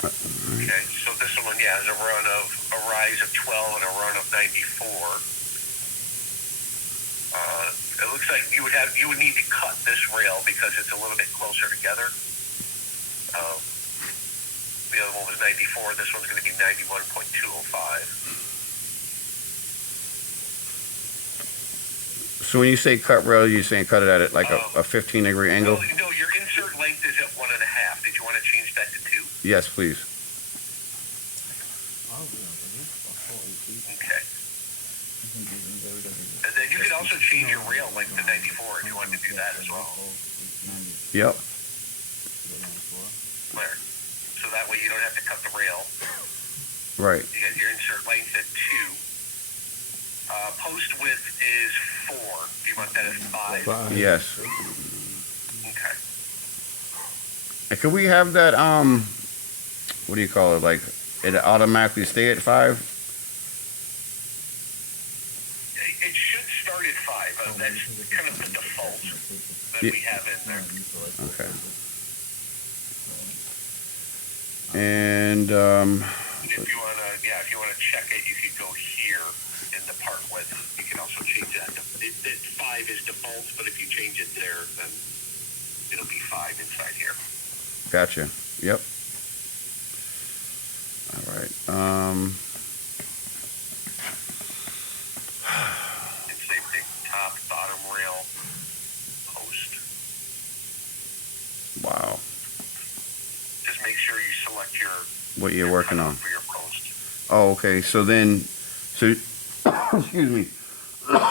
Okay, so this one, yeah, has a rise of 12 and a run of 94. It looks like you would need to cut this rail because it's a little bit closer together. The other one was 94. This one's going to be 91.205. So when you say cut rail, you're saying cut it at it like a 15-degree angle? Well, no, your insert length is at 1.5. Did you want to change that to 2? Yes, please. Okay. And then you can also change your rail length to 94 if you wanted to do that as well. Yep. There. So that way you don't have to cut the rail. Right. You got your insert length at 2. Post width is 4. Do you want that at 5? Yes. Okay. And could we have that, what do you call it? Like, it automatically stay at 5? It should start at 5. That's kind of the default that we have in there. Okay. And, If you want to check it, you could go here in the part width. You can also change that. 5 is default, but if you change it there, then it'll be 5 inside here. gotcha. Yep. All right. And same thing, top, bottom rail, post. Wow. Just make sure you select What you're working on. for your post. Oh, okay. So excuse me.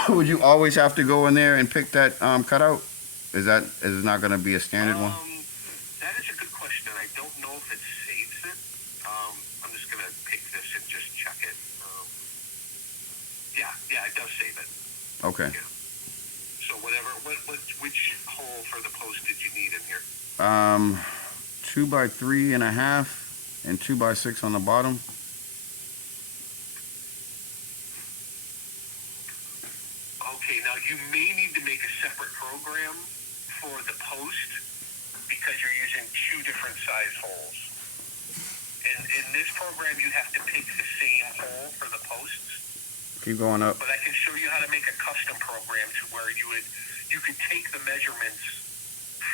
Would you always have to go in there and pick that cutout? Is it not going to be a standard one? That is a good question. I don't know if it saves it. I'm just going to pick this and just check it. Yeah, it does save it. Okay. Yeah. So which hole for the post did you need in here? 2 by 3.5 and 2 by 6 on the bottom. Okay, now you may need to make a separate program for the post because you're using 2 different size holes. In this program, you have to pick the same hole for the posts. Keep going up. But I can show you how to make a custom program to where you could take the measurements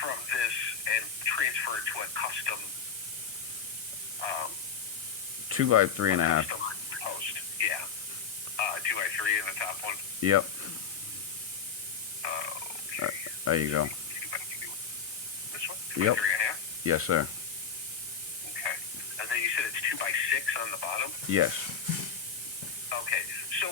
from this and transfer it to a custom 2 by 3.5. custom post. Yeah. 2 by 3 in the top one. Yep. Okay. There you go. This one? 2 Yep. by 3.5? Yes, sir. Okay. And then you said it's 2 by 6 on the bottom? Yes. Okay. So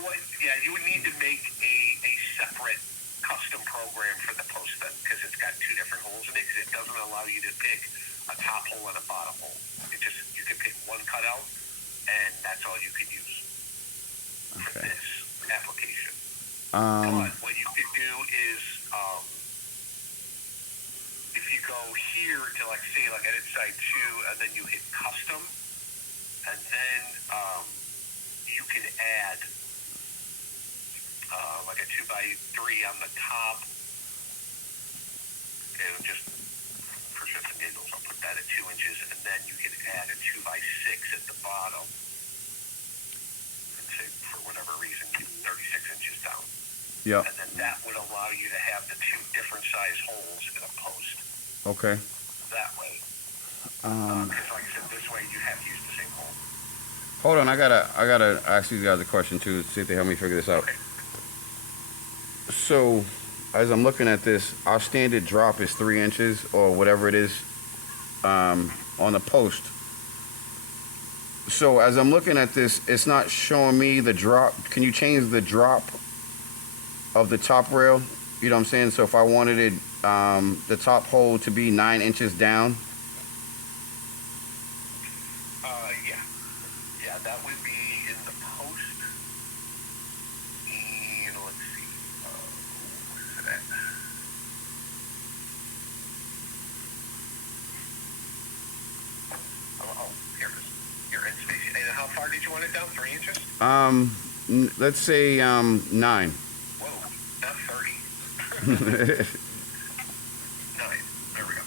you would need to make a separate custom program for the post then, because it's got 2 different holes in it, because it doesn't allow you to pick a top hole and a bottom hole. You can pick one cutout, and that's all you can use for this application. But what you could do is, if you go here to say edit side 2, and then you hit custom, and then you can add like a 2 by 3 on the top, and just for shits and giggles, I'll put that at 2 inches, and then you can add a 2 by 6 at the bottom, and say for whatever reason, 36 inches down. Yep. And then that would allow you to have the 2 different size holes in a post. Okay. That way. Because like I said, this way you have to use the same hole. Hold on. I gotta ask these guys a question too. See if they help me figure this out. Okay. So, as I'm looking at this, our standard drop is 3 inches or whatever it is on the post. So, as I'm looking at this, it's not showing me the drop. Can you change the drop of the top rail? You know what I'm saying? So, if I wanted it, the top hole to be 9 inches down. Yeah, that would be in the post. And let's see. Where's it at? Oh, here it is. Your end space. And how far did you want it down? 3 inches? Let's say 9. Whoa, not 30. 9. There we go.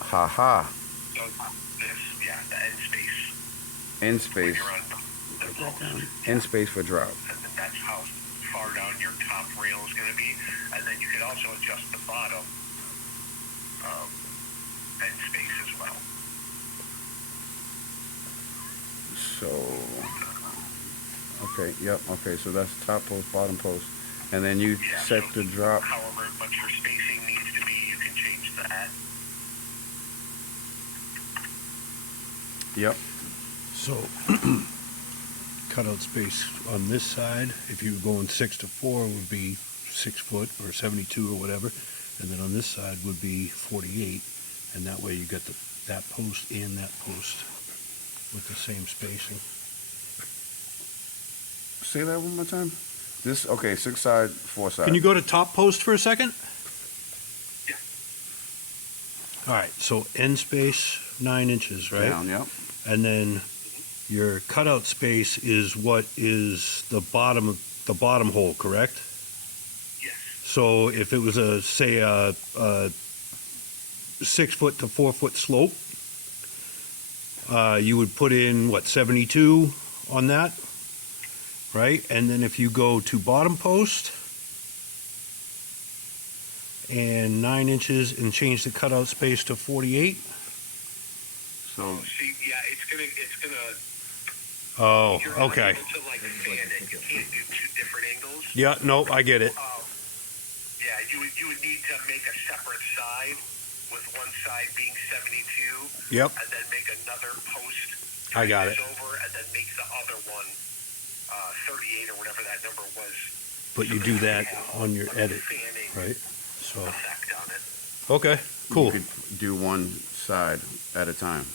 Ha ha. So this, Yeah, the end space. End When space. you're on the post. End space for drop. And then that's how far down your top rail is going to be. And then you can also adjust the bottom end space as well. So, okay, yep, okay, so that's top post, bottom post. And then you Yeah, set so the drop. however much your spacing needs to be, you can change that. Yep. So, cutout space on this side, if you were going 6 to 4, would be 6 foot or 72 or whatever, and then on this side would be 48, and that way you get that post and that post with the same spacing. Say that one more time. This, okay, 6 side, 4 side. Can you go to top post for a second? Yeah. All right, so end space 9 inches, right? Down, yep. And then your cutout space is what is the bottom hole, correct? Yes. So if it was a 6 foot to 4 foot slope, you would put in what, 72 on that, right? And then if you go to bottom post and 9 inches and change the cutout space to 48. So, See, yeah, it's gonna. Oh, You're not okay. able to like fan it. You can't do two different angles. Yeah, no, I get it. Yeah, you would need to make a separate side with one side being 72. Yep, And then make another post. I got turn it. this over, and then make the other one 38 or whatever that number was. But you do that on your edit, Fanning right? So, effect on it. okay, cool. you could do one side at a time.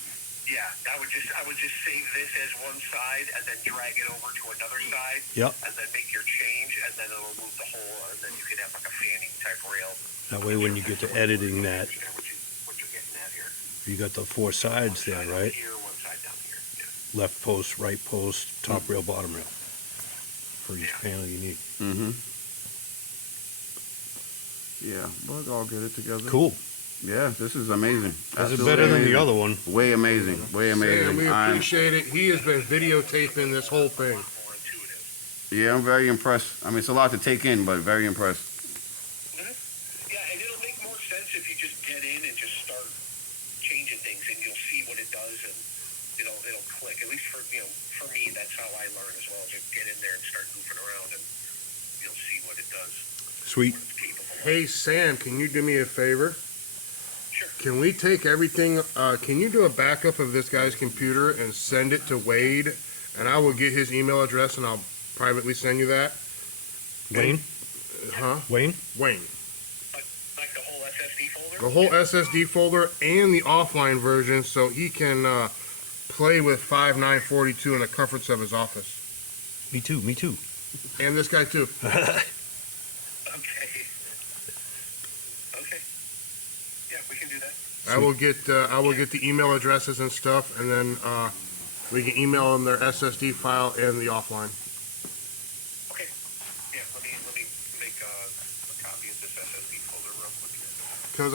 Yeah, I would just save this as one side and then drag it over to another side. Yep. And then make your change, and then it'll remove the hole, and then you can have like a fanning type rail. That way when you get to editing that, What you're getting at here. you got the 4 sides there, One side up right? Here, one side down here. Yeah. Left post, right post, top rail, bottom rail. For each Yeah. panel you need. Mm-hmm. Yeah, but I'll get it together. Cool. Yeah, this is amazing. Is it better than the other one? Way amazing. Way Sam, amazing. we appreciate it. He has been videotaping this whole thing. More intuitive. Yeah, I'm very impressed. I mean, it's a lot to take in, but very impressed. Yeah, and it'll make more sense if you just get in and just start changing things, and you'll see what it does, and it'll click. At least for me, that's how I learn as well. Just get in there and start goofing around, and you'll see what it does, Sweet. what it's capable of. Hey, Sam, can you do me a favor? Sure. Can we take everything, can you do a backup of this guy's computer and send it to Wade? And I will get his email address and I'll privately send you that. Wayne? Huh? Wayne? Wayne. Like the whole SSD folder? The whole SSD folder and the offline version so he can play with 5942 in the comforts of his office. Me too, me too. And this guy too. Okay. Okay. Yeah, we can do that. I will get the email addresses and stuff, and then we can email them their SSD file and the offline. Okay. Yeah, let me make a copy of this SSD folder real quick here. Because